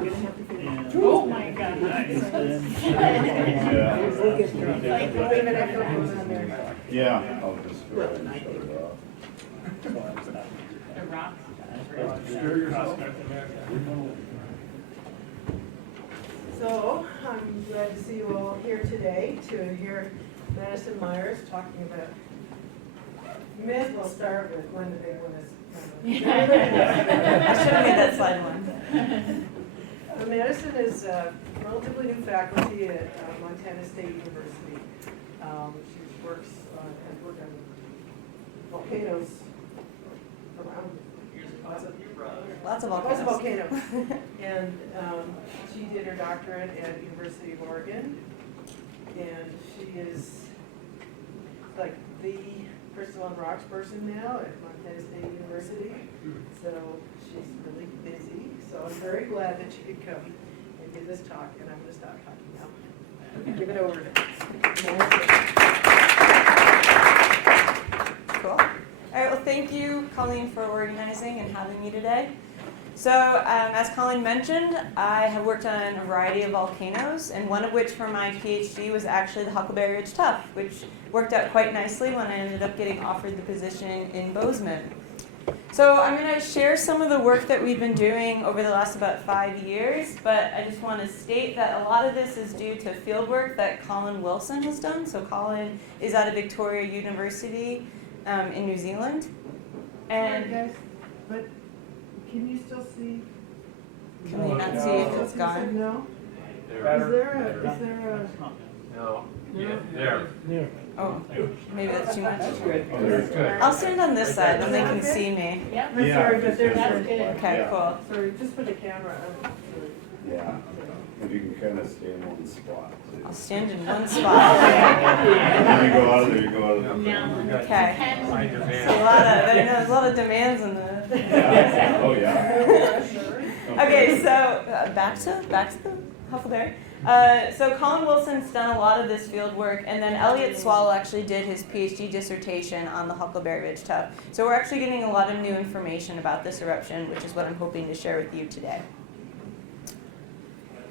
I'm gonna have to finish. Oh my God. Yeah, I'll just go ahead and shut it off. The rock. So, I'm glad to see you all here today to hear Madison Myers talking about, you may as well start with when the big one is. I should have made that slide one. Madison is relatively new faculty at Montana State University. She works has worked on volcanoes around. Lots of volcanoes. And she did her doctorate at University of Oregon. And she is like the crystal on rocks person now at Montana State University. So she's really busy. So I'm very glad that she could come and give this talk. And I'm going to stop talking now. Give it over to Cool. All right, well, thank you, Colleen, for organizing and having me today. So, as Colleen mentioned, I have worked on a variety of volcanoes, and one of which for my PhD was actually the Huckleberry Ridge Tuff, which worked out quite nicely when I ended up getting offered the position in Bozeman. So I'm going to share some of the work that we've been doing over the last about 5 years, but I just want to state that a lot of this is due to field work that Colin Wilson has done. So Colin is out of Victoria University in New Zealand. And Sorry, guys, but can you still see? can we not see if it's gone? No? Is there a? No. Yeah, there. Oh, maybe that's too much. Oh, there's good. I'll stand on this side, then they can see me. Yep. I'm Yeah, sorry, but there's that's a. good. Okay, Yeah. cool. Sorry, just for the camera. Yeah, if you can kind of stay in one spot. too. I'll stand in one spot. There you go out of there, you go out of there. Now, Okay. High There's demand. a lot of, there's a lot of demands in the. Yeah. Oh, yeah. Okay, so back to the Huckleberry. So Colin Wilson's done a lot of this field work, and then Elliot Swallow actually did his PhD dissertation on the Huckleberry Ridge Tuff. So we're actually getting a lot of new information about this eruption, which is what I'm hoping to share with you today.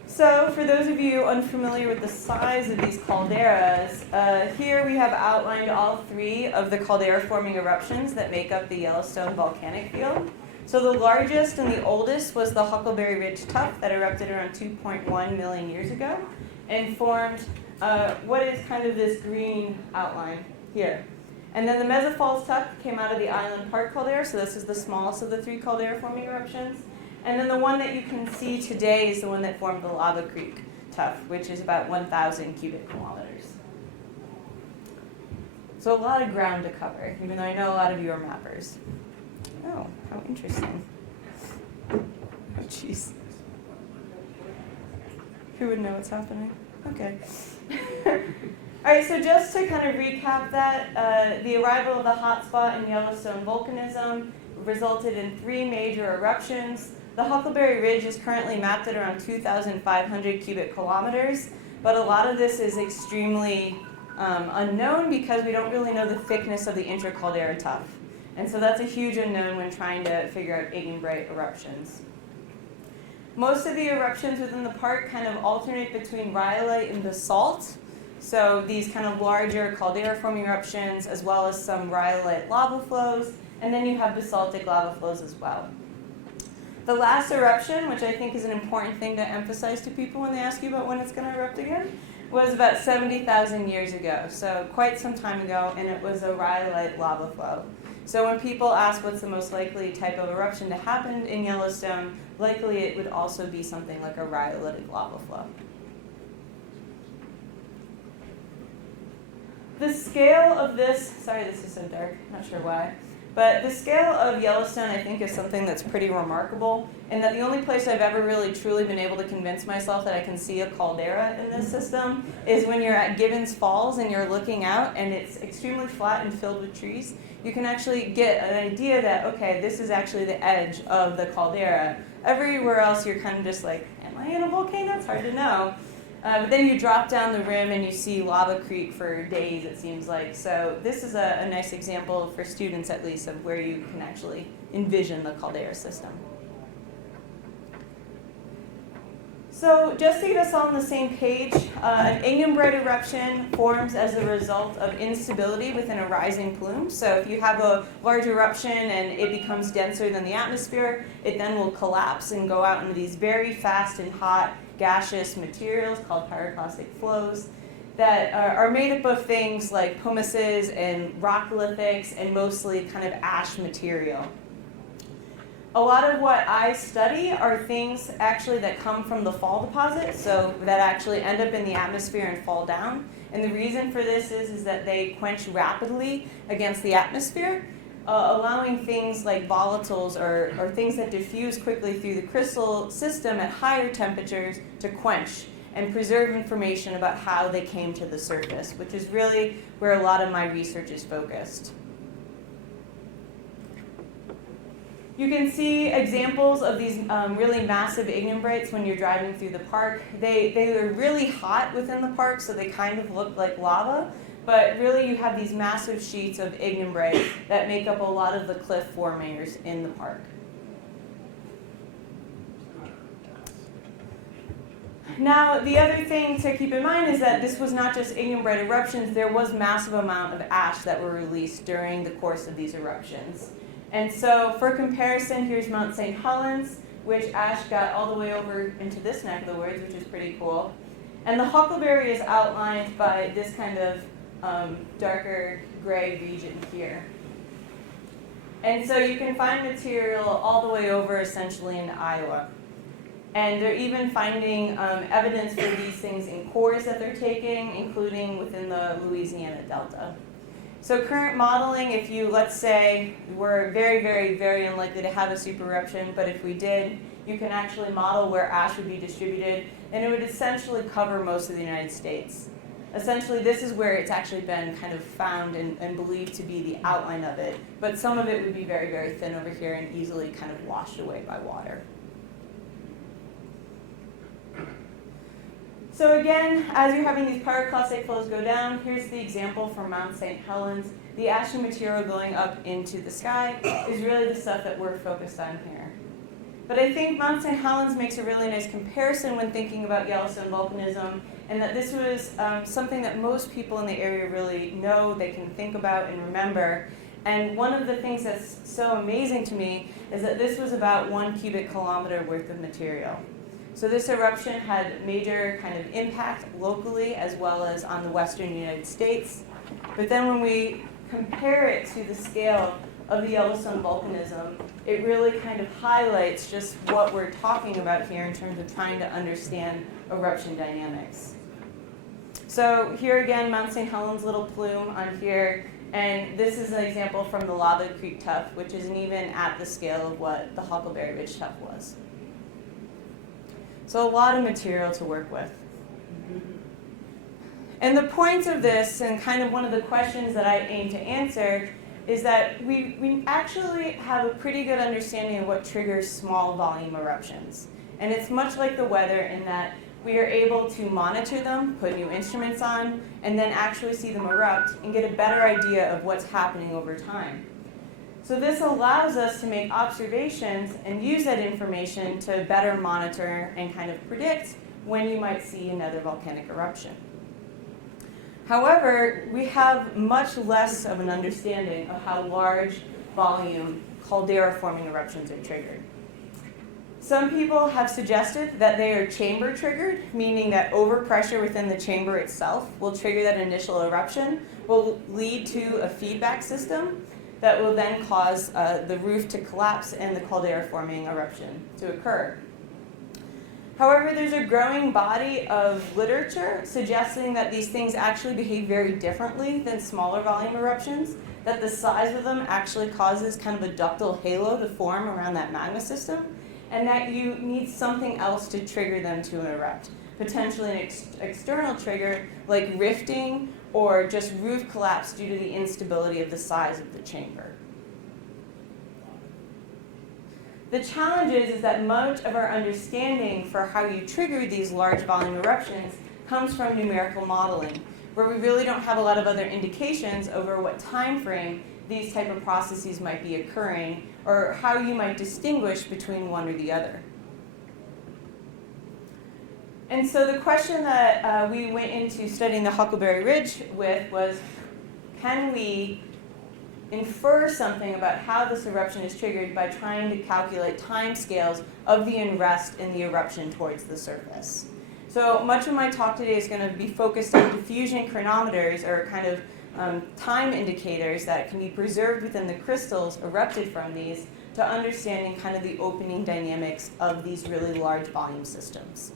So for those of you unfamiliar with the size of these calderas, here we have outlined all three of the caldera-forming eruptions that make up the Yellowstone volcanic field. So the largest and the oldest was the Huckleberry Ridge Tuff that erupted around 2.1 million years ago and formed what is kind of this green outline here. And then the Mesophal's Tuff came out of the Island Park caldera, so this is the smallest of the three caldera-forming eruptions. And then the one that you can see today is the one that formed the Lava Creek Tuff, which is about 1,000 cubic kilometers. So a lot of ground to cover, even though I know a lot of you are mappers. Oh, how interesting. Oh, jeez. Who would know what's happening? Okay. All right, so just to kind of recap that, the arrival of the hotspot in Yellowstone volcanism resulted in 3 major eruptions. The Huckleberry Ridge is currently mapped at around 2,500 cubic kilometers, but a lot of this is extremely unknown because we don't really know the thickness of the intercaldera tuff. And so that's a huge unknown when trying to figure out Aidenbright eruptions. Most of the eruptions within the park kind of alternate between rhyolite and basalt. So these kind of larger caldera-forming eruptions, as well as some rhyolite lava flows, and then you have basaltic lava flows as well. The last eruption, which I think is an important thing to emphasize to people when they ask you about when it's going to erupt again, was about 70,000 years ago, so quite some time ago, and it was a rhyolite lava flow. So when people ask what's the most likely type of eruption to happen in Yellowstone, likely it would also be something like a rhyolitic lava flow. The scale of this, sorry this is so dark, not sure why, but the scale of Yellowstone I think is something that's pretty remarkable, and that the only place I've ever really truly been able to convince myself that I can see a caldera in this system is when you're at Gibbons Falls and you're looking out and it's extremely flat and filled with trees. You can actually get an idea that, okay, this is actually the edge of the caldera. Everywhere else you're kind of just like, am I in a volcano? It's hard to know. But then you drop down the rim and you see Lava Creek for days, it seems like. So this is a nice example for students, at least, of where you can actually envision the caldera system. So just to get us all on the same page, an ignimbrite eruption forms as a result of instability within a rising plume. So if you have a large eruption and it becomes denser than the atmosphere, it then will collapse and go out into these very fast and hot gaseous materials called pyroclastic flows that are made up of things like pumices and rock lithics and mostly kind of ash material. A lot of what I study are things actually that come from the fall deposit, so that actually end up in the atmosphere and fall down. And the reason for this is that they quench rapidly against the atmosphere, allowing things like volatiles or things that diffuse quickly through the crystal system at higher temperatures to quench and preserve information about how they came to the surface, which is really where a lot of my research is focused. You can see examples of these really massive ignimbrites when you're driving through the park. They are really hot within the park, so they kind of look like lava, but really you have these massive sheets of ignimbrite that make up a lot of the cliff formations in the park. Now, the other thing to keep in mind is that this was not just ignimbrite eruptions. There was massive amount of ash that were released during the course of these eruptions. And so for comparison, here's Mount St. Helens, which ash got all the way over into this neck of the woods, which is pretty cool. And the Huckleberry is outlined by this kind of darker gray region here. And so you can find material all the way over essentially into Iowa. And they're even finding evidence for these things in cores that they're taking, including within the Louisiana Delta. So current modeling, if you, let's say, we're very, very, very unlikely to have a super eruption, but if we did, you can actually model where ash would be distributed, and it would essentially cover most of the United States. Essentially, this is where it's actually been kind of found and believed to be the outline of it, but some of it would be very, very thin over here and easily kind of washed away by water. So again, as you're having these pyroclastic flows go down, here's the example from Mount St. Helens. The ashy material going up into the sky is really the stuff that we're focused on here. But I think Mount St. Helens makes a really nice comparison when thinking about Yellowstone volcanism, and that this was something that most people in the area really know, they can think about and remember. And one of the things that's so amazing to me is that this was about 1 cubic kilometer worth of material. So this eruption had major kind of impact locally as well as on the western United States. But then when we compare it to the scale of the Yellowstone volcanism, it really kind of highlights just what we're talking about here in terms of trying to understand eruption dynamics. So here again, Mount St. Helens little plume on here, and this is an example from the Lava Creek Tuff, which isn't even at the scale of what the Huckleberry Ridge Tuff was. So a lot of material to work with. And the point of this, and kind of one of the questions that I aim to answer, is that we actually have a pretty good understanding of what triggers small volume eruptions. And it's much like the weather in that we are able to monitor them, put new instruments on, and then actually see them erupt and get a better idea of what's happening over time. So this allows us to make observations and use that information to better monitor and kind of predict when you might see another volcanic eruption. However, we have much less of an understanding of how large volume caldera-forming eruptions are triggered. Some people have suggested that they are chamber triggered, meaning that overpressure within the chamber itself will trigger that initial eruption, will lead to a feedback system that will then cause the roof to collapse and the caldera-forming eruption to occur. However, there's a growing body of literature suggesting that these things actually behave very differently than smaller volume eruptions, that the size of them actually causes kind of a ductile halo to form around that magma system, and that you need something else to trigger them to erupt, potentially an external trigger like rifting or just roof collapse due to the instability of the size of the chamber. The challenge is that much of our understanding for how you trigger these large volume eruptions comes from numerical modeling, where we really don't have a lot of other indications over what time frame these type of processes might be occurring or how you might distinguish between one or the other. And so the question that we went into studying the Huckleberry Ridge with was, can we infer something about how this eruption is triggered by trying to calculate timescales of the unrest in the eruption towards the surface? So much of my talk today is going to be focused on diffusion chronometers, or kind of time indicators that can be preserved within the crystals erupted from these, to understanding kind of the opening dynamics of these really large volume systems.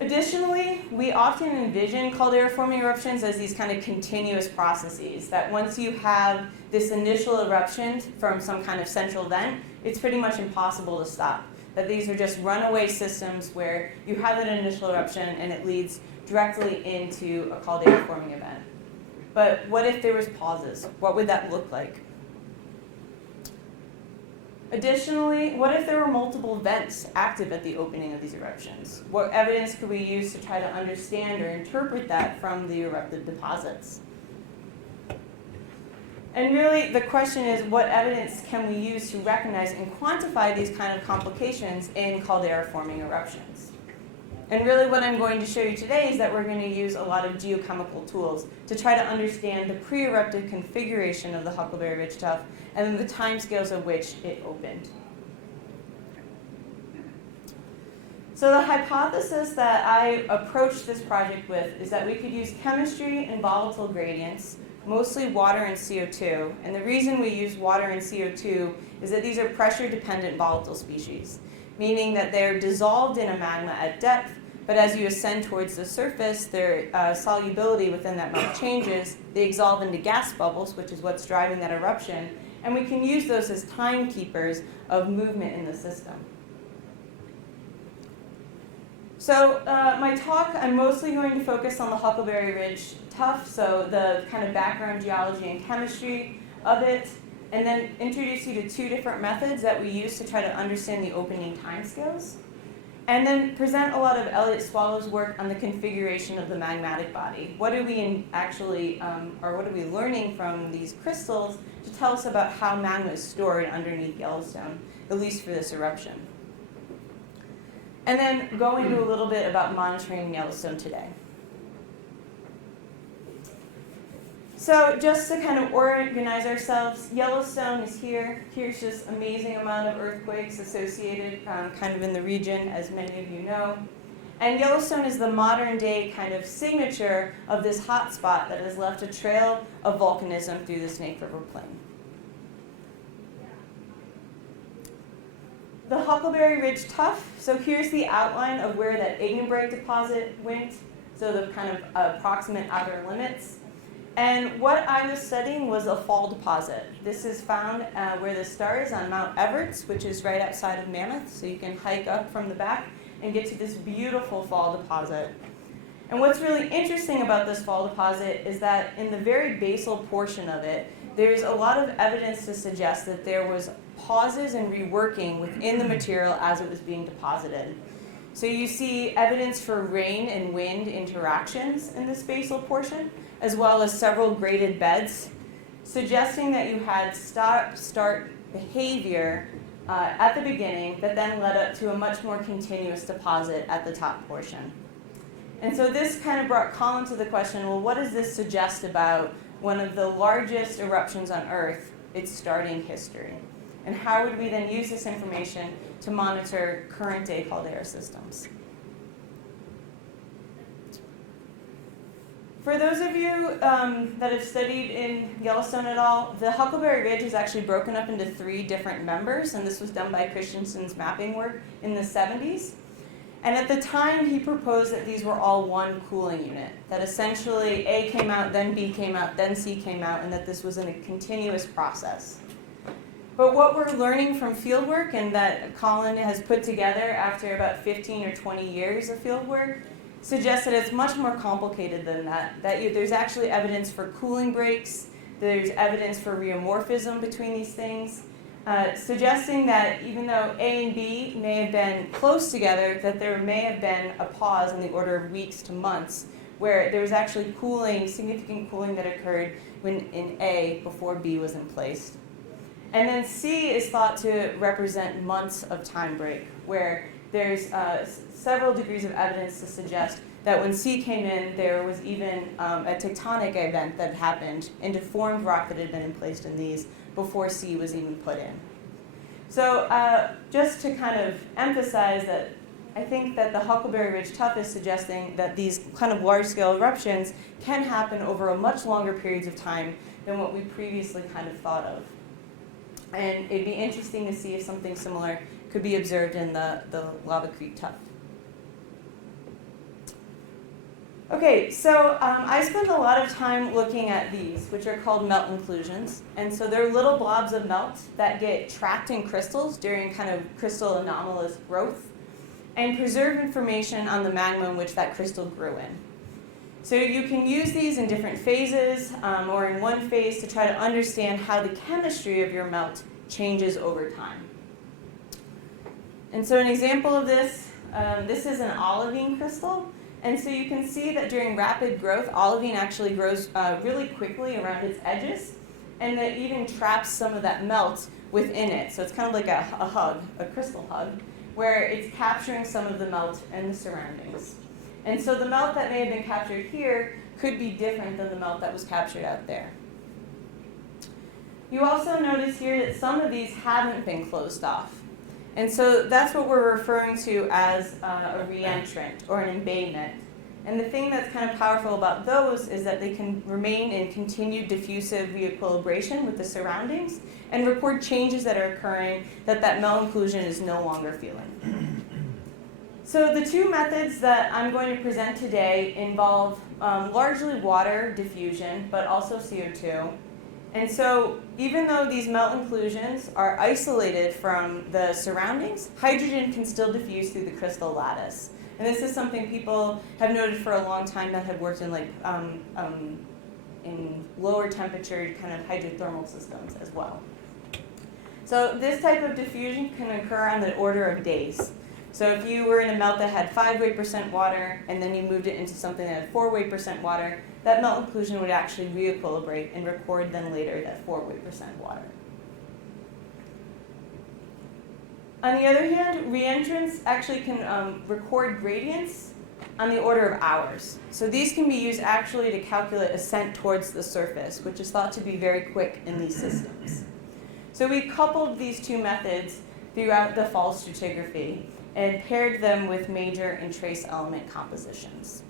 Additionally, we often envision caldera-forming eruptions as these kind of continuous processes, that once you have this initial eruption from some kind of central vent, it's pretty much impossible to stop. That these are just runaway systems where you have an initial eruption and it leads directly into a caldera-forming event. But what if there was pauses? What would that look like? Additionally, what if there were multiple vents active at the opening of these eruptions? What evidence could we use to try to understand or interpret that from the erupted deposits? And really, the question is, what evidence can we use to recognize and quantify these kind of complications in caldera-forming eruptions? And really what I'm going to show you today is that we're going to use a lot of geochemical tools to try to understand the pre-eruptive configuration of the Huckleberry Ridge tuff and then the timescales of which it opened. So the hypothesis that I approached this project with is that we could use chemistry and volatile gradients, mostly water and CO2. And the reason we use water and CO2 is that these are pressure-dependent volatile species, meaning that they're dissolved in a magma at depth, but as you ascend towards the surface, their solubility within that magma changes. They dissolve into gas bubbles, which is what's driving that eruption, and we can use those as timekeepers of movement in the system. So my talk, I'm mostly going to focus on the Huckleberry Ridge tuff, so the kind of background geology and chemistry of it, and then introduce you to two different methods that we use to try to understand the opening timescales, and then present a lot of Elliott Swallow's work on the configuration of the magmatic body. What are we or what are we learning from these crystals to tell us about how magma is stored underneath Yellowstone, at least for this eruption? And then go into a little bit about monitoring Yellowstone today. So just to kind of organize ourselves, Yellowstone is here. Here's just amazing amount of earthquakes associated kind of in the region, as many of you know. And Yellowstone is the modern day kind of signature of this hot spot that has left a trail of volcanism through the Snake River Plain. The Huckleberry Ridge tuff. So here's the outline of where that ignimbrite deposit went, so the kind of approximate outer limits. And what I was studying was a fall deposit. This is found where the star is on Mount Everts, which is right outside of Mammoth, so you can hike up from the back and get to this beautiful fall deposit. And what's really interesting about this fall deposit is that in the very basal portion of it, there's a lot of evidence to suggest that there was pauses and reworking within the material as it was being deposited. So you see evidence for rain and wind interactions in this basal portion, as well as several graded beds, suggesting that you had stop-start behavior at the beginning that then led up to a much more continuous deposit at the top portion. And so this kind of brought Colin to the question, well, what does this suggest about one of the largest eruptions on Earth, its starting history? And how would we then use this information to monitor current day caldera systems? For those of you that have studied in Yellowstone at all, the Huckleberry Ridge is actually broken up into 3 different members, and this was done by Christensen's mapping work in the 70s. And at the time, he proposed that these were all one cooling unit, that essentially A came out, then B came out, then C came out, and that this was in a continuous process. But what we're learning from fieldwork, and that Colin has put together after about 15 or 20 years of fieldwork, suggests that it's much more complicated than that. There's actually evidence for cooling breaks, there's evidence for rheomorphism between these things, suggesting that even though A and B may have been close together, that there may have been a pause in the order of weeks to months, where there was actually cooling, significant cooling that occurred in A before B was in place. And then C is thought to represent months of time break, where there's several degrees of evidence to suggest that when sea came in, there was even a tectonic event that happened and deformed rock that had been placed in these before sea was even put in. So just to kind of emphasize that I think that the Huckleberry Ridge Tuff is suggesting that these kind of large-scale eruptions can happen over a much longer periods of time than what we previously kind of thought of. And it'd be interesting to see if something similar could be observed in the Lava Creek Tuff. Okay, so I spend a lot of time looking at these, which are called melt inclusions. And so they're little blobs of melt that get trapped in crystals during kind of crystal anomalous growth and preserve information on the magma in which that crystal grew in. So you can use these in different phases or in one phase to try to understand how the chemistry of your melt changes over time. And so an example of this, this is an olivine crystal. And so you can see that during rapid growth, olivine actually grows really quickly around its edges, and that even traps some of that melt within it. So it's kind of like a hug, a crystal hug, where it's capturing some of the melt and the surroundings. And so the melt that may have been captured here could be different than the melt that was captured out there. You also notice here that some of these haven't been closed off. And so that's what we're referring to as a reentrant or an embayment. And the thing that's kind of powerful about those is that they can remain in continued diffusive re-equilibration with the surroundings and record changes that are occurring that melt inclusion is no longer feeling. So the two methods that I'm going to present today involve largely water diffusion, but also CO2. And so even though these melt inclusions are isolated from the surroundings, hydrogen can still diffuse through the crystal lattice. And this is something people have noted for a long time that have worked in in lower temperature kind of hydrothermal systems as well. So this type of diffusion can occur on the order of days. So if you were in a melt that had 5 weight % water and then you moved it into something that had 4 weight % water, that melt inclusion would actually re-equilibrate and record then later that 4 weight % water. On the other hand, reentrants actually can record gradients on the order of hours. So these can be used actually to calculate ascent towards the surface, which is thought to be very quick in these systems. So we coupled these two methods throughout the fall stratigraphy and paired them with major and trace element compositions.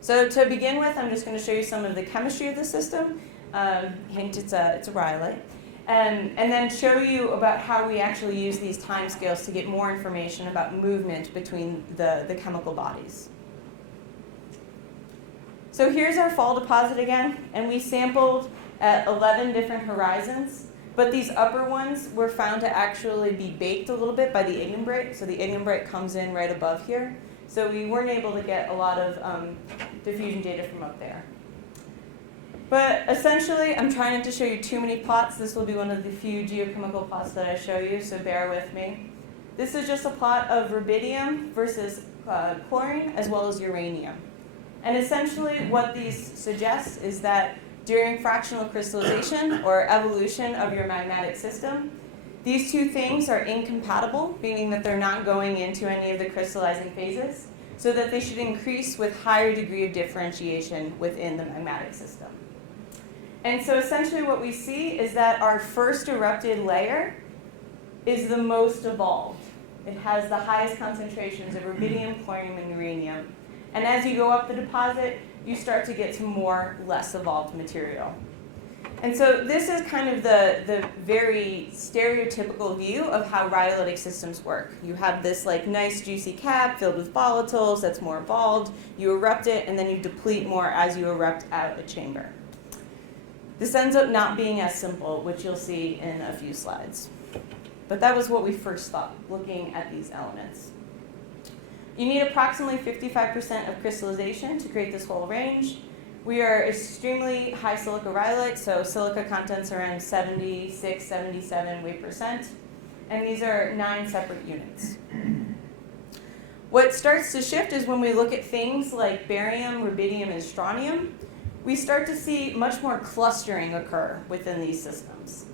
So to begin with, I'm just going to show you some of the chemistry of the system. Hint, it's a rhyolite. And then show you about how we actually use these timescales to get more information about movement between the chemical bodies. So here's our fall deposit again, and we sampled at 11 different horizons. But these upper ones were found to actually be baked a little bit by the ignimbrite. So the ignimbrite comes in right above here. So we weren't able to get a lot of diffusion data from up there. But essentially, I'm trying not to show you too many plots. This will be one of the few geochemical plots that I show you, so bear with me. This is just a plot of rubidium versus chlorine as well as uranium. And essentially what these suggest is that during fractional crystallization or evolution of your magmatic system, these two things are incompatible, meaning that they're not going into any of the crystallizing phases, so that they should increase with higher degree of differentiation within the magmatic system. And so essentially what we see is that our first erupted layer is the most evolved. It has the highest concentrations of rubidium, chlorine, and uranium. And as you go up the deposit, you start to get to more less evolved material. And so this is kind of the very stereotypical view of how rhyolitic systems work. You have this like nice juicy cap filled with volatiles that's more evolved. You erupt it, and then you deplete more as you erupt out of the chamber. This ends up not being as simple, which you'll see in a few slides. But that was what we first thought, looking at these elements. You need approximately 55% of crystallization to create this whole range. We are extremely high silica rhyolite, so silica contents around 76, 77 weight %. And these are 9 separate units. What starts to shift is when we look at things like barium, rubidium, and strontium, we start to see much more clustering occur within these systems,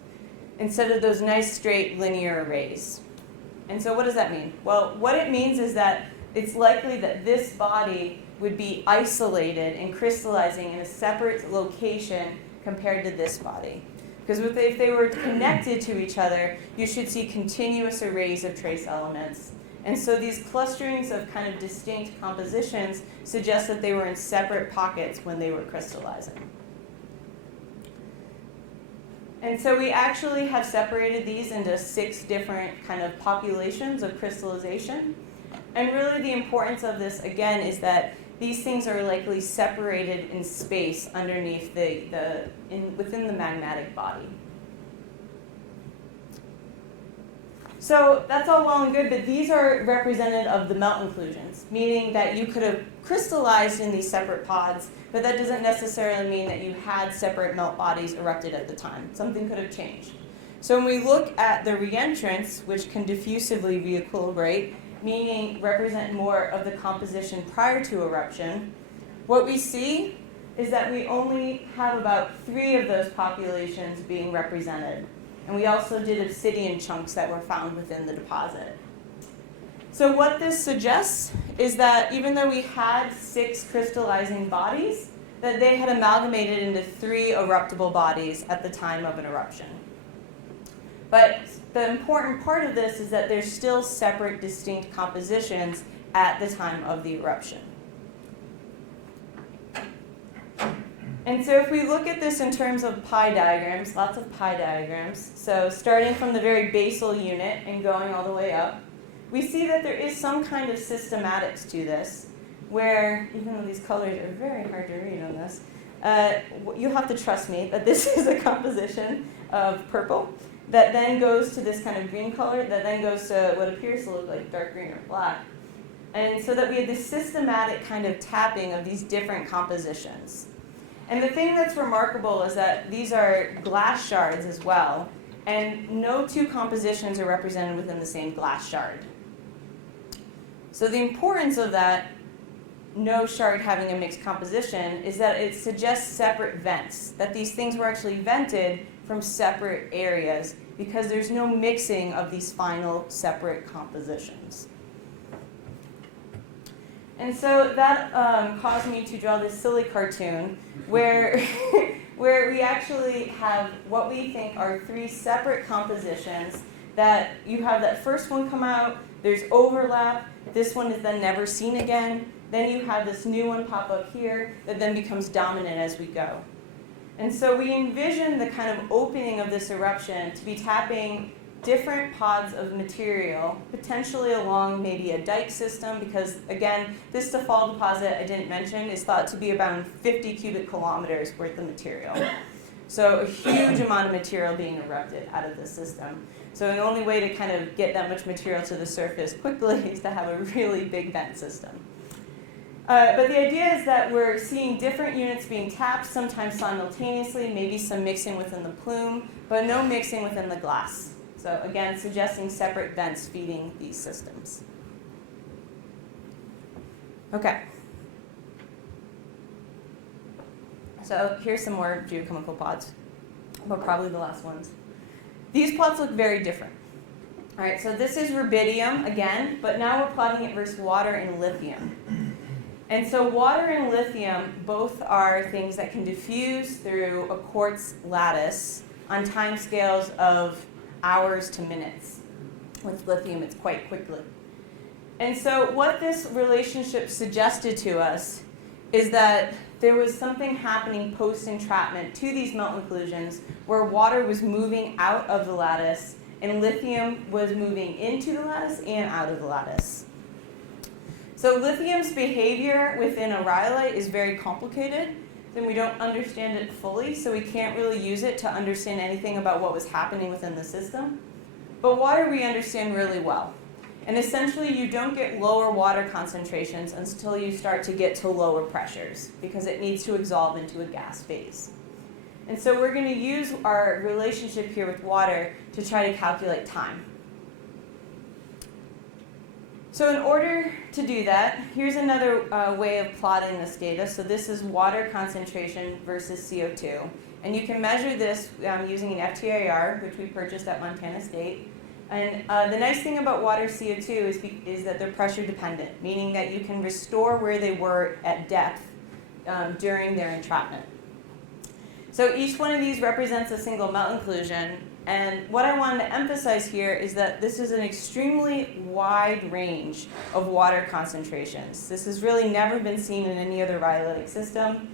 instead of those nice straight linear arrays. And so what does that mean? Well, what it means is that it's likely that this body would be isolated and crystallizing in a separate location compared to this body. Because if they were connected to each other, you should see continuous arrays of trace elements. And so these clusterings of kind of distinct compositions suggest that they were in separate pockets when they were crystallizing. And so we actually have separated these into 6 different kind of populations of crystallization. And really the importance of this, again, is that these things are likely separated in space underneath within the magmatic body. So that's all well and good, but these are representative of the melt inclusions, meaning that you could have crystallized in these separate pods, but that doesn't necessarily mean that you had separate melt bodies erupted at the time. Something could have changed. So when we look at the reentrants, which can diffusively re-equilibrate, meaning represent more of the composition prior to eruption, what we see is that we only have about 3 of those populations being represented. And we also did obsidian chunks that were found within the deposit. So what this suggests is that even though we had 6 crystallizing bodies, that they had amalgamated into 3 eruptible bodies at the time of an eruption. But the important part of this is that there's still separate, distinct compositions at the time of the eruption. And so if we look at this in terms of pie diagrams, lots of pie diagrams, so starting from the very basal unit and going all the way up, we see that there is some kind of systematics to this, where, even though these colors are very hard to read on this, you'll have to trust me that this is a composition of purple that then goes to this kind of green color, that then goes to what appears to look like dark green or black. And so that we have this systematic kind of tapping of these different compositions. And the thing that's remarkable is that these are glass shards as well, and no 2 compositions are represented within the same glass shard. So the importance of that no shard having a mixed composition is that it suggests separate vents, that these things were actually vented from separate areas because there's no mixing of these final separate compositions. And so that caused me to draw this silly cartoon where, where we actually have what we think are 3 separate compositions that you have that first one come out, there's overlap, this one is then never seen again, then you have this new one pop up here that then becomes dominant as we go. And so we envision the kind of opening of this eruption to be tapping different pods of material, potentially along maybe a dike system, because again, this Tuff deposit I didn't mention is thought to be about 50 cubic kilometers worth of material. So a huge amount of material being erupted out of this system. So the only way to kind of get that much material to the surface quickly is to have a really big vent system. But the idea is that we're seeing different units being tapped, sometimes simultaneously, maybe some mixing within the plume, but no mixing within the glass. So again, suggesting separate vents feeding these systems. Okay. So here's some more geochemical pods, but probably the last ones. These pods look very different. All right, so this is rubidium again, but now we're plotting it versus water and lithium. And so water and lithium both are things that can diffuse through a quartz lattice on timescales of hours to minutes. With lithium, it's quite quickly. And so what this relationship suggested to us is that there was something happening post-entrapment to these melt inclusions where water was moving out of the lattice and lithium was moving into the lattice and out of the lattice. So lithium's behavior within a rhyolite is very complicated, and we don't understand it fully, so we can't really use it to understand anything about what was happening within the system. But water we understand really well. And essentially you don't get lower water concentrations until you start to get to lower pressures, because it needs to exsolve into a gas phase. And so we're going to use our relationship here with water to try to calculate time. So in order to do that, here's another way of plotting this data. So this is water concentration versus CO2. And you can measure this using an FTIR, which we purchased at Montana State. And the nice thing about water CO2 is that they're pressure dependent, meaning that you can restore where they were at depth during their entrapment. So each one of these represents a single melt inclusion. And what I wanted to emphasize here is that this is an extremely wide range of water concentrations. This has really never been seen in any other rhyolitic system.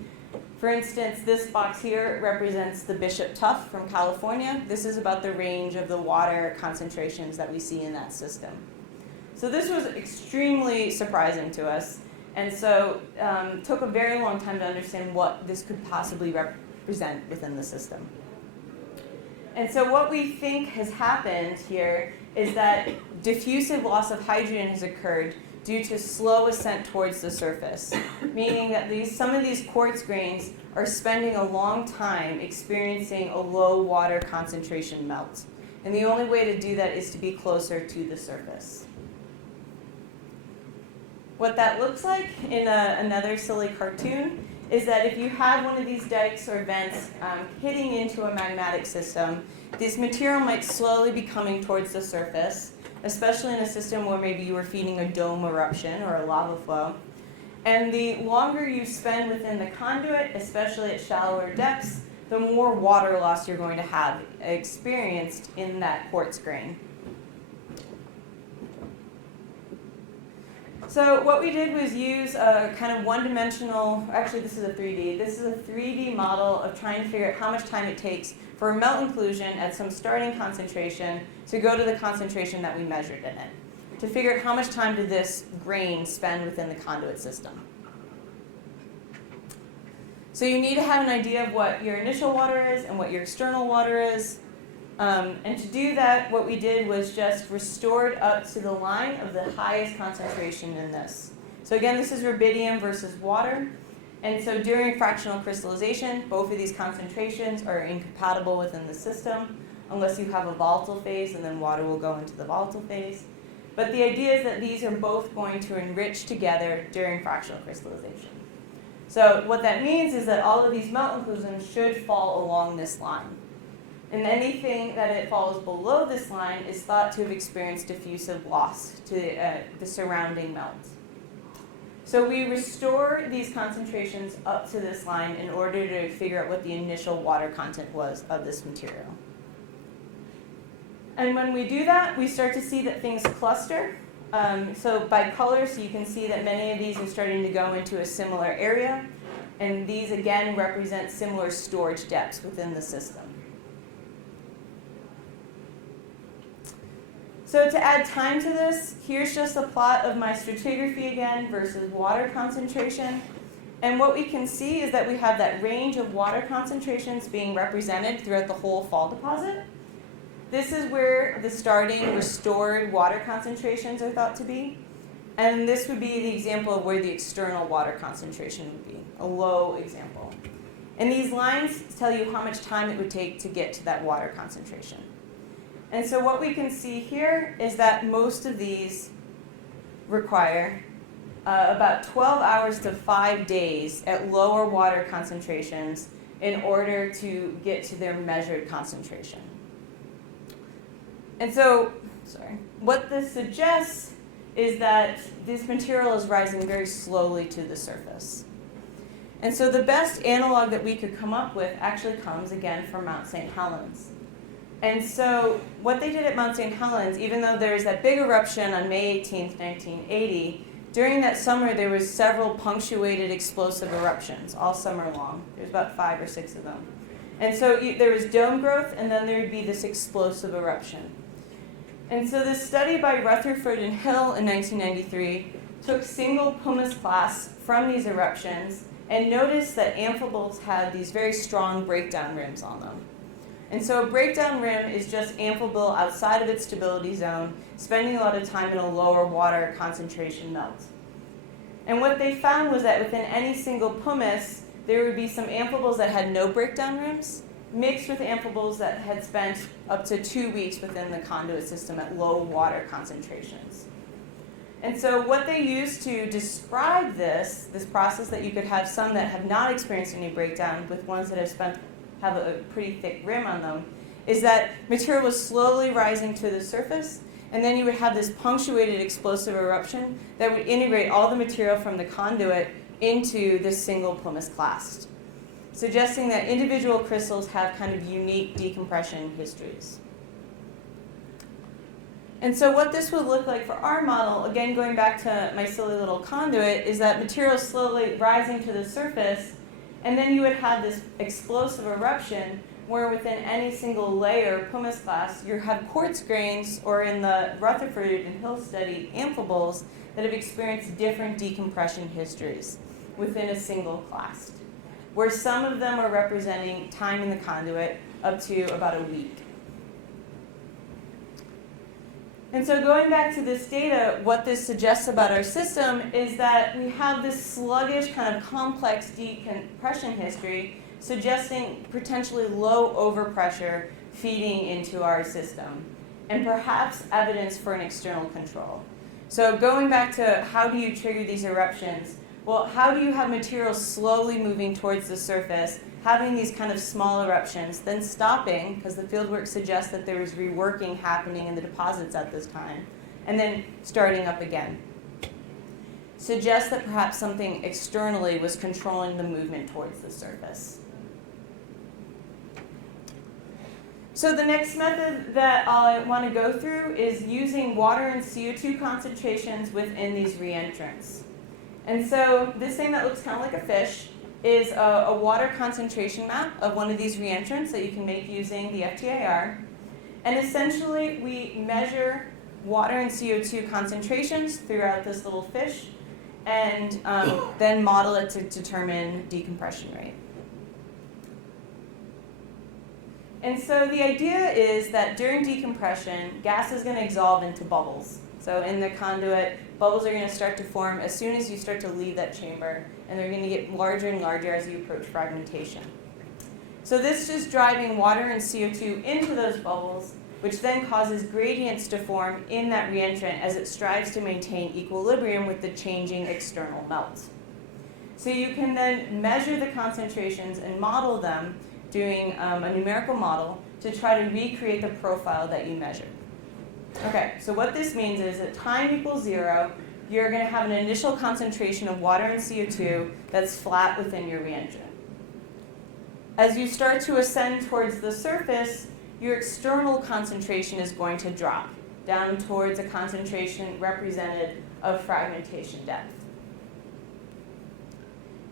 For instance, this box here represents the Bishop Tuff from California. This is about the range of the water concentrations that we see in that system. So this was extremely surprising to us, and so took a very long time to understand what this could possibly represent within the system. And so what we think has happened here is that diffusive loss of hydrogen has occurred due to slow ascent towards the surface, meaning that some of these quartz grains are spending a long time experiencing a low water concentration melt. And the only way to do that is to be closer to the surface. What that looks like in another silly cartoon is that if you have one of these dikes or vents hitting into a magmatic system, this material might slowly be coming towards the surface, especially in a system where maybe you were feeding a dome eruption or a lava flow. And the longer you spend within the conduit, especially at shallower depths, the more water loss you're going to have experienced in that quartz grain. So what we did was use a kind of one-dimensional, actually this is a 3D. This is a 3D model of trying to figure out how much time it takes for a melt inclusion at some starting concentration to go to the concentration that we measured in it, to figure out how much time did this grain spend within the conduit system. So you need to have an idea of what your initial water is and what your external water is. And to do that, what we did was just restored up to the line of the highest concentration in this. So again, this is rubidium versus water. And so during fractional crystallization, both of these concentrations are incompatible within the system, unless you have a volatile phase, and then water will go into the volatile phase. But the idea is that these are both going to enrich together during fractional crystallization. So what that means is that all of these melt inclusions should fall along this line. And anything that it falls below this line is thought to have experienced diffusive loss to the surrounding melt. So we restore these concentrations up to this line in order to figure out what the initial water content was of this material. And when we do that, we start to see that things cluster. So by color, so you can see that many of these are starting to go into a similar area. And these, again, represent similar storage depths within the system. So to add time to this, here's just a plot of my stratigraphy again versus water concentration. And what we can see is that we have that range of water concentrations being represented throughout the whole fall deposit. This is where the starting restored water concentrations are thought to be. And this would be the example of where the external water concentration would be, a low example. And these lines tell you how much time it would take to get to that water concentration. And so what we can see here is that most of these require about 12 hours to 5 days at lower water concentrations in order to get to their measured concentration. And so, what this suggests is that this material is rising very slowly to the surface. And so the best analog that we could come up with actually comes again from Mount St. Helens. And so what they did at Mount St. Helens, even though there was that big eruption on May 18th, 1980, during that summer there was several punctuated explosive eruptions all summer long. There's about 5 or 6 of them. And so there was dome growth, and then there would be this explosive eruption. And so this study by Rutherford and Hill in 1993 took single pumice clasts from these eruptions and noticed that amphiboles had these very strong breakdown rims on them. And so a breakdown rim is just amphibole outside of its stability zone, spending a lot of time in a lower water concentration melt. And what they found was that within any single pumice, there would be some amphiboles that had no breakdown rims, mixed with amphiboles that had spent up to 2 weeks within the conduit system at low water concentrations. And so what they used to describe this process, that you could have some that have not experienced any breakdown with ones that have a pretty thick rim on them, is that material was slowly rising to the surface, and then you would have this punctuated explosive eruption that would integrate all the material from the conduit into this single pumice clast, suggesting that individual crystals have kind of unique decompression histories. And so what this would look like for our model, again going back to my silly little conduit, is that material slowly rising to the surface, and then you would have this explosive eruption where within any single layer, pumice clast, you have quartz grains, or in the Rutherford and Hill study, amphiboles that have experienced different decompression histories within a single clast, where some of them are representing time in the conduit up to about a week. And so going back to this data, what this suggests about our system is that we have this sluggish kind of complex decompression history suggesting potentially low overpressure feeding into our system, and perhaps evidence for an external control. So going back to how do you trigger these eruptions, well, how do you have material slowly moving towards the surface, having these kind of small eruptions, then stopping, because the fieldwork suggests that there was reworking happening in the deposits at this time, and then starting up again. Suggests that perhaps something externally was controlling the movement towards the surface. So the next method that I want to go through is using water and CO2 concentrations within these reentrants. And so this thing that looks kind of like a fish is a water concentration map of one of these reentrants that you can make using the FTIR. And essentially, we measure water and CO2 concentrations throughout this little fish and then model it to determine decompression rate. And so the idea is that during decompression, gas is going to exsolve into bubbles. So in the conduit, bubbles are going to start to form as soon as you start to leave that chamber, and they're going to get larger and larger as you approach fragmentation. So this is driving water and CO2 into those bubbles, which then causes gradients to form in that reentrant as it strives to maintain equilibrium with the changing external melt. So you can then measure the concentrations and model them doing a numerical model to try to recreate the profile that you measured. Okay, so what this means is at time equals 0, you're going to have an initial concentration of water and CO2 that's flat within your reentrant. As you start to ascend towards the surface, your external concentration is going to drop down towards a concentration represented of fragmentation depth.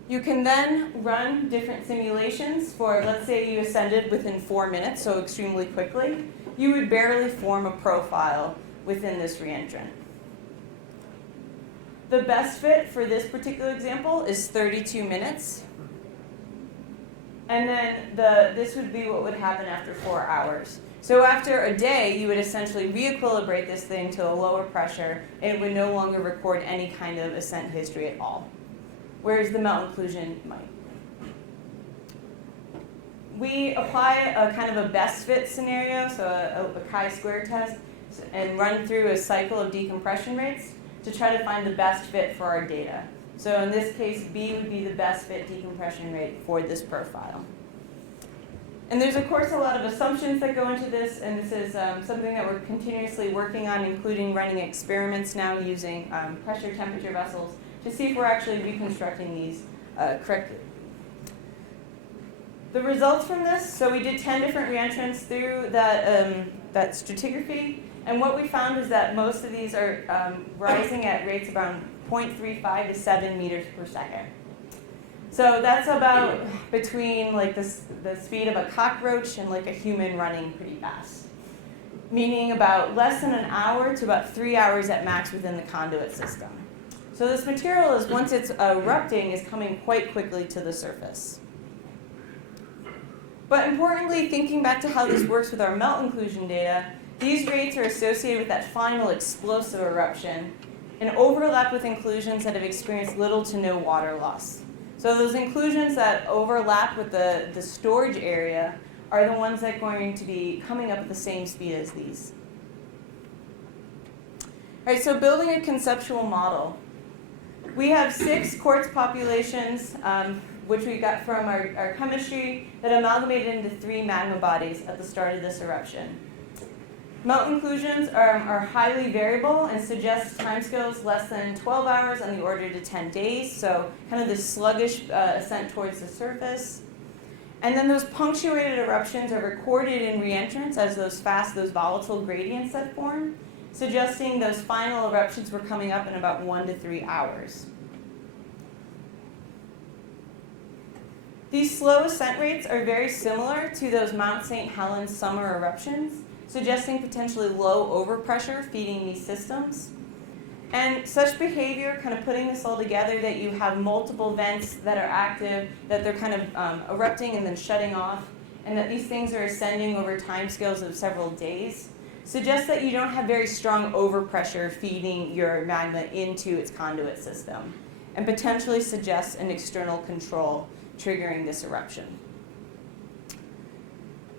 You can then run different simulations for, let's say you ascended within 4 minutes, so extremely quickly. You would barely form a profile within this reentrant. The best fit for this particular example is 32 minutes. And then this would be what would happen after 4 hours. So after a day, you would essentially re-equilibrate this thing to a lower pressure, and it would no longer record any kind of ascent history at all, whereas the melt inclusion might. We apply a kind of a best fit scenario, so a chi-square test, and run through a cycle of decompression rates to try to find the best fit for our data. So in this case, B would be the best fit decompression rate for this profile. And there's, of course, a lot of assumptions that go into this, and this is something that we're continuously working on, including running experiments now using pressure temperature vessels to see if we're actually reconstructing these correctly. The results from this, so we did 10 different reentrants through that stratigraphy, and what we found is that most of these are rising at rates around 0.35 to 7 meters per second. So that's about between like the speed of a cockroach and like a human running pretty fast, meaning about less than an hour to about 3 hours at max within the conduit system. So this material, is once it's erupting, is coming quite quickly to the surface. But importantly, thinking back to how this works with our melt inclusion data, these rates are associated with that final explosive eruption and overlap with inclusions that have experienced little to no water loss. So those inclusions that overlap with the storage area are the ones that are going to be coming up at the same speed as these. All right, so building a conceptual model. We have 6 quartz populations which we got from our chemistry, that amalgamated into 3 magma bodies at the start of this eruption. Melt inclusions are highly variable and suggest timescales less than 12 hours on the order to 10 days, so kind of this sluggish ascent towards the surface. And then those punctuated eruptions are recorded in reentrance as those volatile gradients that form, suggesting those final eruptions were coming up in about 1 to 3 hours. These slow ascent rates are very similar to those Mount St. Helens summer eruptions, suggesting potentially low overpressure feeding these systems. And such behavior, kind of putting this all together, that you have multiple vents that are active, that they're kind of erupting and then shutting off, and that these things are ascending over timescales of several days, suggests that you don't have very strong overpressure feeding your magma into its conduit system, and potentially suggests an external control triggering this eruption.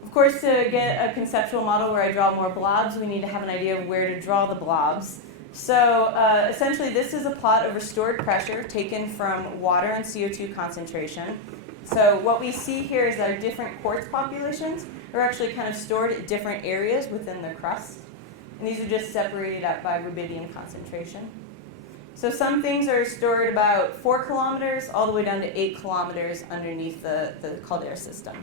Of course, to get a conceptual model where I draw more blobs, we need to have an idea of where to draw the blobs. So essentially, this is a plot of restored pressure taken from water and CO2 concentration. So what we see here is that our different quartz populations are actually kind of stored at different areas within the crust. And these are just separated out by rubidium concentration. So some things are stored about 4 kilometers all the way down to 8 kilometers underneath the caldera system.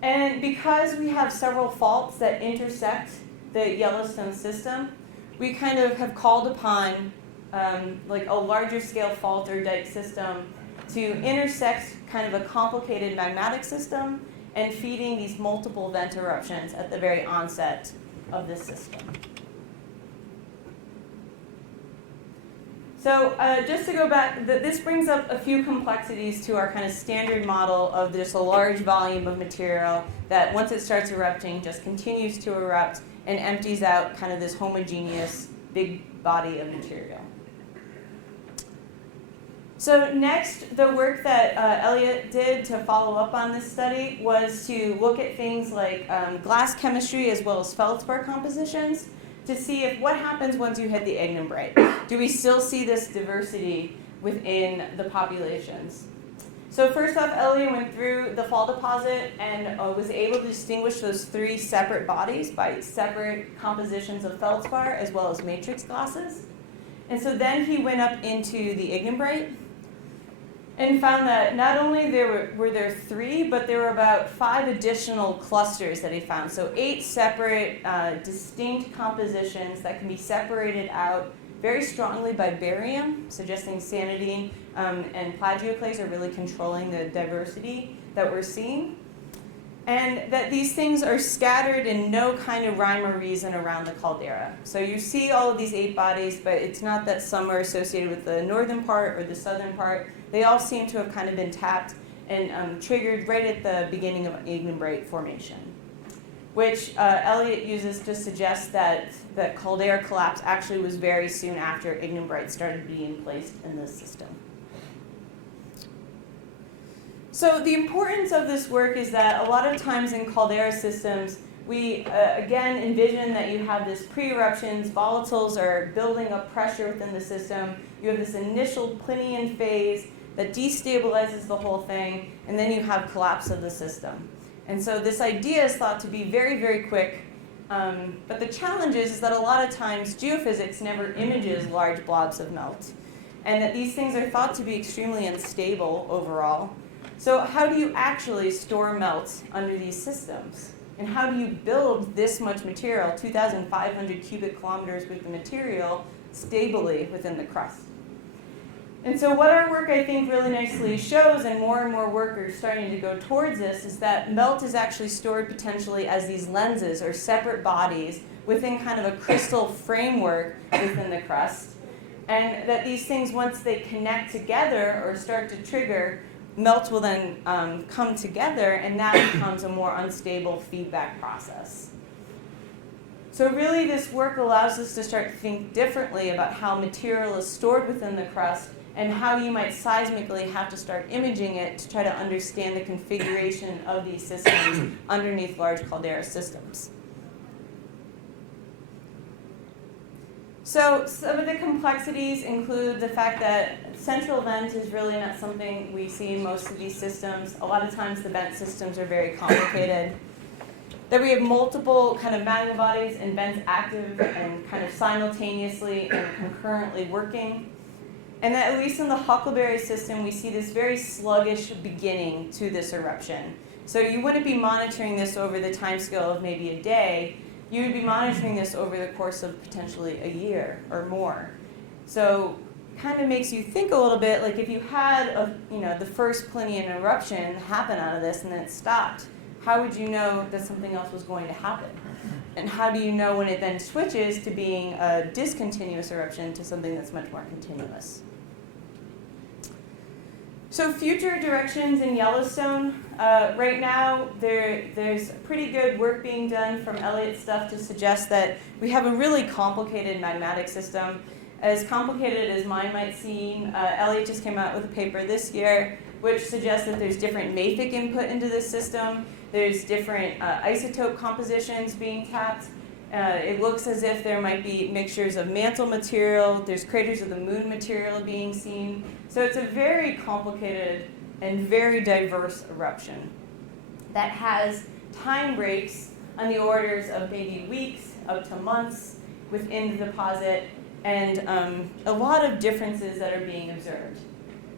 And because we have several faults that intersect the Yellowstone system, we kind of have called upon like a larger scale fault or dike system to intersect kind of a complicated magmatic system and feeding these multiple vent eruptions at the very onset of this system. So just to go back, this brings up a few complexities to our kind of standard model of just a large volume of material that once it starts erupting just continues to erupt and empties out kind of this homogeneous big body of material. So next, the work that Elliot did to follow up on this study was to look at things like glass chemistry as well as feldspar compositions to see if what happens once you hit the ignimbrite. Do we still see this diversity within the populations? So first off, Elliot went through the fall deposit and was able to distinguish those 3 separate bodies by separate compositions of feldspar as well as matrix glasses. And so then he went up into the ignimbrite and found that not only were there 3, but there were about 5 additional clusters that he found. So 8 separate distinct compositions that can be separated out very strongly by barium, suggesting sanidine and plagioclase are really controlling the diversity that we're seeing. And that these things are scattered in no kind of rhyme or reason around the caldera. So you see all of these 8 bodies, but it's not that some are associated with the northern part or the southern part. They all seem to have kind of been tapped and triggered right at the beginning of ignimbrite formation, which Elliot uses to suggest that the caldera collapse actually was very soon after ignimbrite started being placed in this system. So the importance of this work is that a lot of times in caldera systems, we again envision that you have this pre-eruptions, volatiles are building up pressure within the system, you have this initial Plinian phase that destabilizes the whole thing, and then you have collapse of the system. And so this idea is thought to be very, very quick, but the challenge is that a lot of times geophysics never images large blobs of melt, and that these things are thought to be extremely unstable overall. So how do you actually store melt under these systems? And how do you build this much material, 2,500 cubic kilometers worth of material, stably within the crust? And so what our work, I think, really nicely shows, and more work are starting to go towards this, is that melt is actually stored potentially as these lenses or separate bodies within kind of a crystal framework within the crust. And that these things, once they connect together or start to trigger, melt will then come together, and that becomes a more unstable feedback process. So really this work allows us to start to think differently about how material is stored within the crust and how you might seismically have to start imaging it to try to understand the configuration of these systems underneath large caldera systems. So some of the complexities include the fact that central vent is really not something we see in most of these systems. A lot of times the vent systems are very complicated. That we have multiple kind of magma bodies and vents active and kind of simultaneously and concurrently working. And that at least in the Huckleberry system, we see this very sluggish beginning to this eruption. So you wouldn't be monitoring this over the time scale of maybe a day. You would be monitoring this over the course of potentially a year or more. So kind of makes you think a little bit like if you had the first Plinian eruption happen out of this and then it stopped, how would you know that something else was going to happen? And how do you know when it then switches to being a discontinuous eruption to something that's much more continuous? So future directions in Yellowstone, right now there's pretty good work being done from Elliott's stuff to suggest that we have a really complicated magmatic system. As complicated as mine might seem, Elliott just came out with a paper this year which suggests that there's different mafic input into this system. There's different isotope compositions being tapped. It looks as if there might be mixtures of mantle material. There's craters of the moon material being seen. So it's a very complicated and very diverse eruption that has time breaks on the orders of maybe weeks up to months within the deposit, and a lot of differences that are being observed.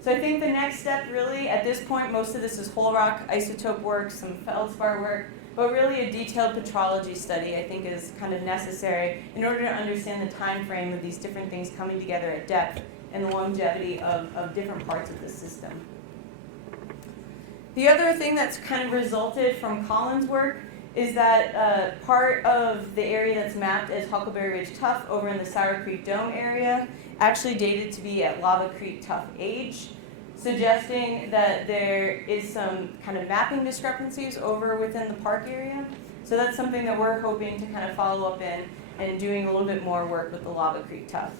So I think the next step really, at this point, most of this is whole rock isotope work, some feldspar work, but really a detailed petrology study I think is kind of necessary in order to understand the time frame of these different things coming together at depth and the longevity of different parts of the system. The other thing that's kind of resulted from Colin's work is that part of the area that's mapped as Huckleberry Ridge Tuff over in the Sour Creek Dome area actually dated to be at Lava Creek Tuff age, suggesting that there is some kind of mapping discrepancies over within the park area. So that's something that we're hoping to kind of follow up in and doing a little bit more work with the Lava Creek Tuff.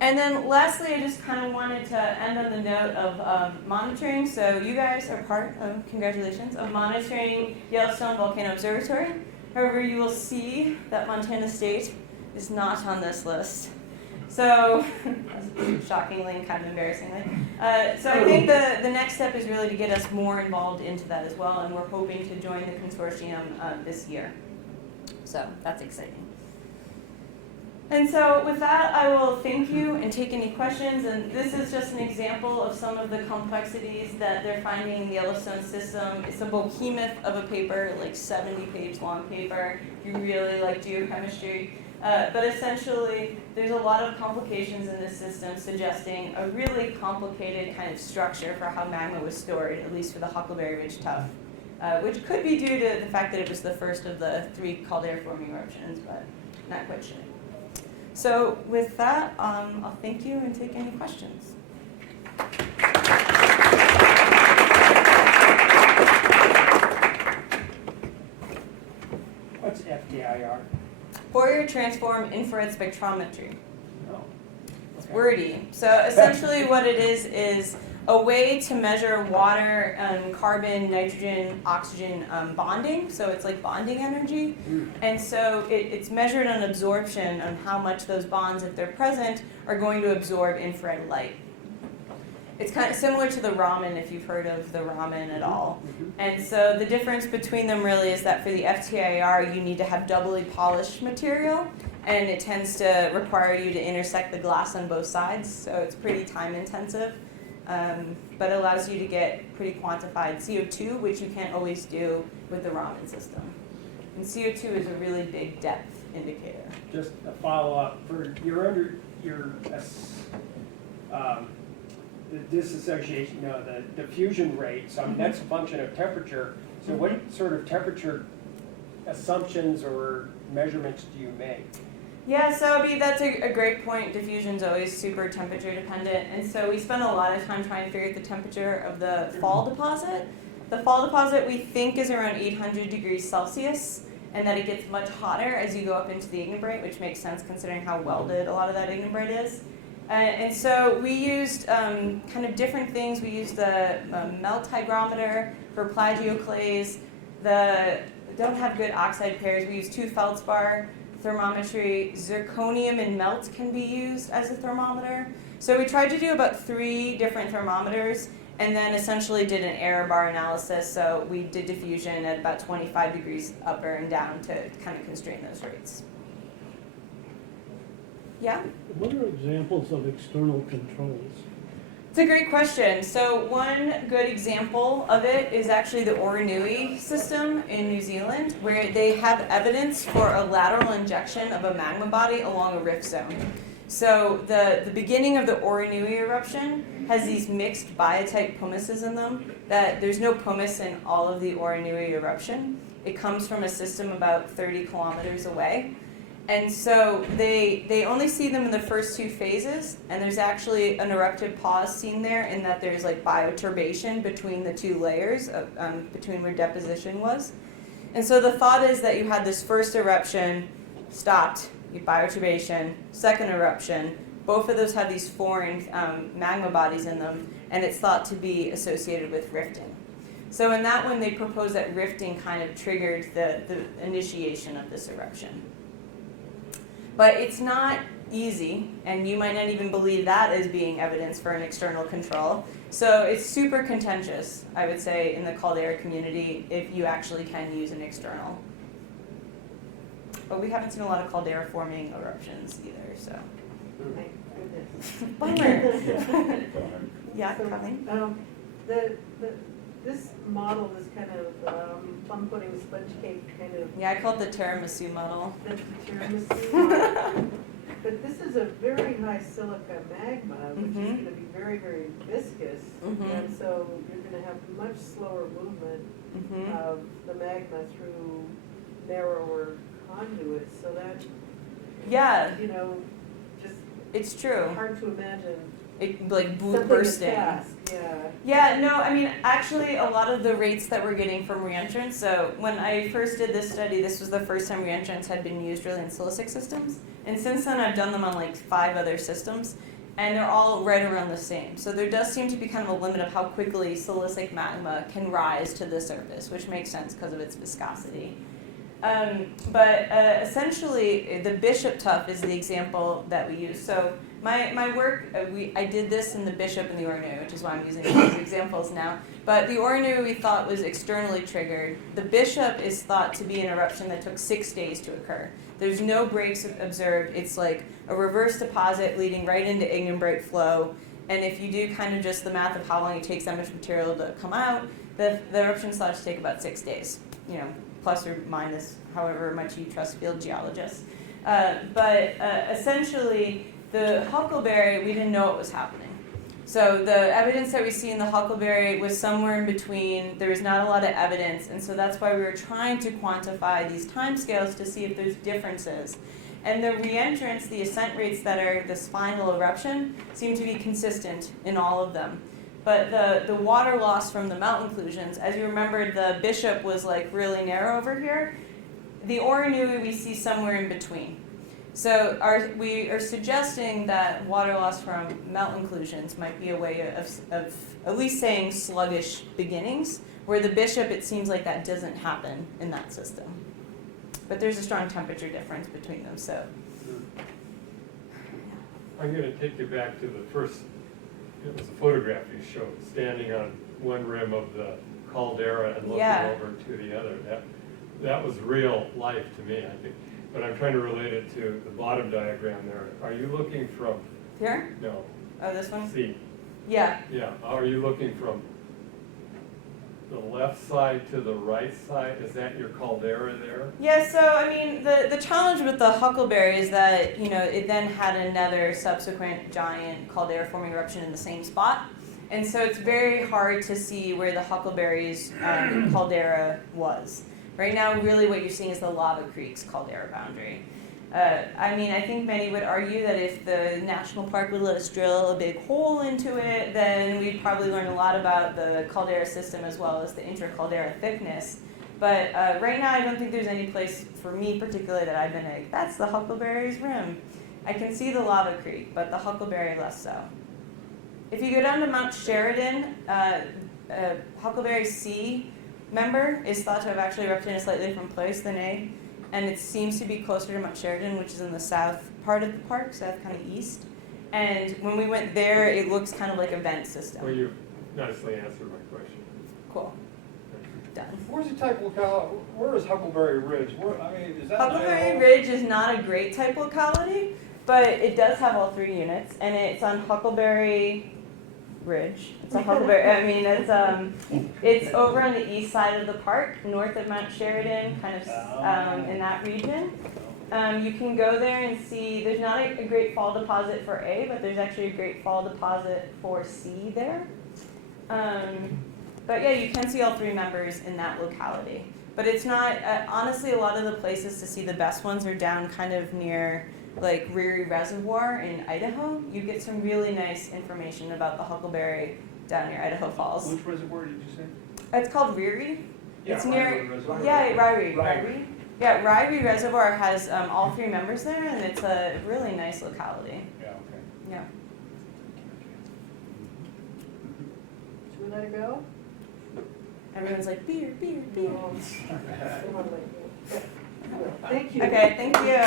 And then lastly, I just kind of wanted to end on the note of monitoring. So you guys are part of, congratulations, of monitoring Yellowstone Volcano Observatory. However, you will see that Montana State is not on this list. So, shockingly and kind of embarrassingly. So I think the next step is really to get us more involved into that as well, and we're hoping to join the consortium this year. So that's exciting. And so with that, I will thank you and take any questions. And this is just an example of some of the complexities that they're finding in the Yellowstone system. It's a behemoth of a paper, like 70-page long paper, if you really like geochemistry. But essentially, there's a lot of complications in this system suggesting a really complicated kind of structure for how magma was stored, at least for the Huckleberry Ridge Tuff, which could be due to the fact that it was the first of the 3 caldera-forming eruptions, but not quite sure. So with that, I'll thank you and take any questions. What's FTIR? Fourier transform infrared spectrometry. Oh, It's okay. wordy. So essentially what it is a way to measure water, carbon, nitrogen, oxygen bonding. So it's like bonding energy. And so it's measured on absorption, on how much those bonds, if they're present, are going to absorb infrared light. It's kind of similar to the Raman, if you've heard of the Raman at all. And so the difference between them really is that for the FTIR, you need to have doubly polished material, and it tends to require you to intersect the glass on both sides, so it's pretty time intensive. But it allows you to get pretty quantified CO2, which you can't always do with the Raman system. And CO2 is a really big depth indicator. Just a follow-up for the disassociation, the diffusion rate. So I mean, that's a function of temperature. So what sort of temperature assumptions or measurements do you make? Yeah, so that's a great point. Diffusion's always super temperature dependent, and so we spend a lot of time trying to figure out the temperature of the fall deposit. The fall deposit we think is around 800 degrees Celsius, and that it gets much hotter as you go up into the ignimbrite, which makes sense considering how welded a lot of that ignimbrite is. And so we used kind of different things. We used the melt hygrometer for plagioclase. Don't have good oxide pairs. We used 2 feldspar thermometry, zirconium and melt can be used as a thermometer. So we tried to do about 3 different thermometers and then essentially did an error bar analysis. So we did diffusion at about 25 degrees up and down to kind of constrain those rates. Yeah? What are examples of external controls? It's a great question. So one good example of it is actually the Oronui system in New Zealand, where they have evidence for a lateral injection of a magma body along a rift zone. So the beginning of the Oronui eruption has these mixed biotype pumices in them, that there's no pumice in all of the Oronui eruption. It comes from a system about 30 kilometers away. And so they only see them in the first 2 phases, and there's actually an eruptive pause seen there in that there's like bioturbation between the 2 layers, between where deposition was. And so the thought is that you had this first eruption, stopped, you bioturbation, second eruption, both of those have these foreign magma bodies in them, and it's thought to be associated with rifting. So in that one, they proposed that rifting kind of triggered the initiation of this eruption. But it's not easy, and you might not even believe that as being evidence for an external control. So it's super contentious, I would say, in the caldera community if you actually can use an external. But we haven't seen a lot of caldera forming eruptions either, so. Thank goodness. Bummer. Yeah, So, coming. This model is kind of plum pudding sponge cake kind of Yeah, I call it the tiramisu model. the tiramisu model. But this is a very high silica magma, which is Mhm. going to be very, very viscous. Mhm. And so you're going to have much slower movement Mm-hmm. of the magma through narrower conduits. So that, Yeah, you know, just it's true. hard to imagine It like something that's bursting. fast. Yeah. Yeah, no, I mean, actually, a lot of the rates that we're getting from reentrants, so when I first did this study, this was the first time reentrants had been used really in silicic systems. And since then, I've done them on like 5 other systems, and they're all right around the same. So there does seem to be kind of a limit of how quickly silicic magma can rise to the surface, which makes sense because of its viscosity. But essentially, the Bishop Tuff is the example that we use. So my work, I did this in the Bishop and the Oronui, which is why I'm using these examples now. But the Oronui we thought was externally triggered. The Bishop is thought to be an eruption that took 6 days to occur. There's no breaks observed. It's like a reverse deposit leading right into ignimbrite flow. And if you do kind of just the math of how long it takes that much material to come out, the eruption's thought to take about 6 days, you know, plus or minus however much you trust field geologists. But essentially, the Huckleberry, we didn't know what was happening. So the evidence that we see in the Huckleberry was somewhere in between. There was not a lot of evidence, and so that's why we were trying to quantify these timescales to see if there's differences. And the reentrance, the ascent rates that are this final eruption, seem to be consistent in all of them. But the water loss from the melt inclusions, as you remember, the Bishop was like really narrow over here. The Oronui we see somewhere in between. So we are suggesting that water loss from melt inclusions might be a way of at least saying sluggish beginnings, where the Bishop, it seems like that doesn't happen in that system. But there's a strong temperature difference between them, so. I'm gonna take you back to the first, it was a photograph you showed, standing on one rim of the caldera and looking Yeah. over to the other. That was real life to me, I think. But I'm trying to relate it to the bottom diagram there. Are you looking from, Here? no, Oh, this one? C, Yeah. yeah, are you looking from the left side to the right side? Is that your caldera there? Yeah, so I mean, the challenge with the Huckleberry is that, you know, it then had another subsequent giant caldera forming eruption in the same spot. And so it's very hard to see where the Huckleberry's caldera was. Right now, really what you're seeing is the Lava Creek's caldera boundary. I mean, I think many would argue that if the national park would let us drill a big hole into it, then we'd probably learn a lot about the caldera system as well as the intercaldera thickness. But right now, I don't think there's any place for me particularly that I've been like, that's the Huckleberry's rim. I can see the Lava Creek, but the Huckleberry less so. If you go down to Mount Sheridan, Huckleberry C member is thought to have actually erupted in a slightly different place than A. and it seems to be closer to Mount Sheridan, which is in the south part of the park, south kind of east. And when we went there, it looks kind of like a vent system. Well, you nicely answered my question. Cool. Done. Where's the type locality, where is Huckleberry Ridge? Where, I mean, is that? Huckleberry Idaho? Ridge is not a great type locality, but it does have all 3 units, and it's on Huckleberry Ridge. It's on Huckleberry. I mean, it's over on the east side of the park, north of Mount Sheridan, kind of in that region. You can go there and see. There's not a great fall deposit for A, but there's actually a great fall deposit for C there. But yeah, you can see all 3 members in that locality. But it's not, honestly, a lot of the places to see the best ones are down kind of near like Riri Reservoir in Idaho. You get some really nice information about the Huckleberry down near Idaho Falls. Which reservoir did you say? It's called Riri. It's near, Ryrie Reservoir. yeah, Ryrie. Ryrie. Yeah, Ryrie Reservoir has all 3 members there, and it's a really nice locality. Yeah, okay. Yeah. Should we let it go? Everyone's like, beer, beer, beer. No. They wanna let it go. Thank you. Okay, thank you.